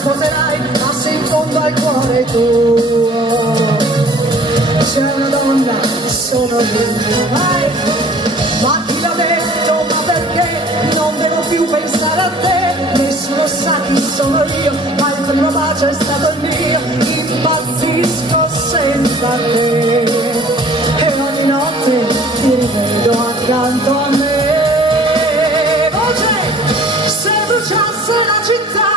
Sposerai, ma sei in fondo al cuore tuo. C'è una donna, sono io, vai. Ma chi l'ha detto, ma perché non devo più pensare a te? Nessuno sa chi sono io, ma il primo bacio è stato il mio. Impazzisco senza te e ogni notte ti rivedo accanto a me. Voce, se bruciasse la città,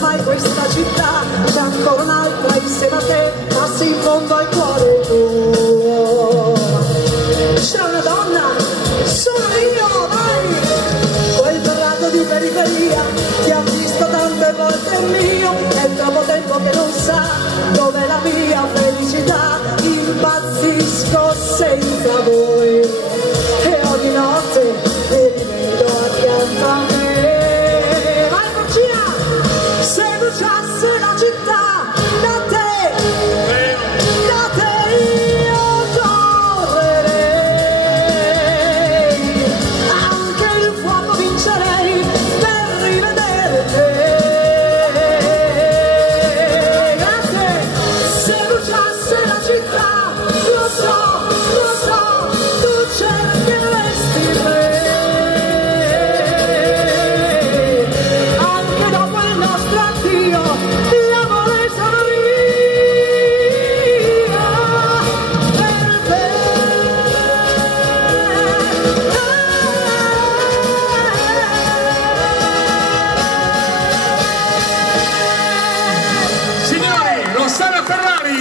mai questa città, c'è ancora un'altra insieme a te, passi in fondo al cuore tuo. C'è una donna, sono io, vai! Quel tornato di periferia, ti ha visto tante volte il mio, è troppo tempo che non sa dov'è la mia felicità. Impazzisco senza voi e ogni notte ti rivedo accanto a me. Bruciasse la città, da te io correrei, anche il fuoco vincerei per rivedere te. Grazie, se bruciasse la città, lo so, tu cercheresti me. Rossana Ferrari,